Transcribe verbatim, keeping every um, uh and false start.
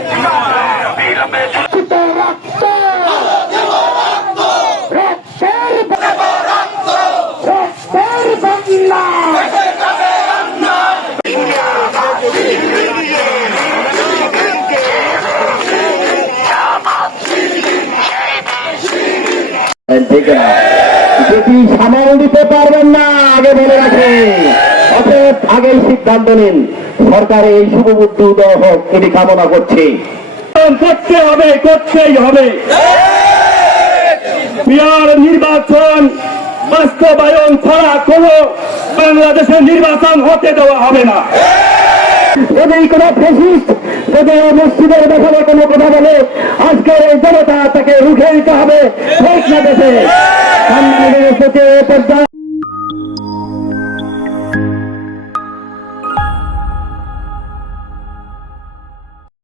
যেটি সামাল দিতে পারবেন না আগে বলে রাখে, অতএব আগেই সিদ্ধান্ত নিন। সরকার এই শুভবুদ্ধি উদয় হোক এটি কামনা করছে। করতে হবে, করতেই হবে। বিহার নির্বাচন বাস্তবায়ন ছাড়া কোন বাংলাদেশের নির্বাচন হতে দেওয়া হবে না। যদি কোন ফ্যাসিস্ট যদি মসজিদের ব্যাপারে কোনো কথা বলে, আজকের এই জনতা তাকে রুখে দিতে হবে। ঠিক না দেশে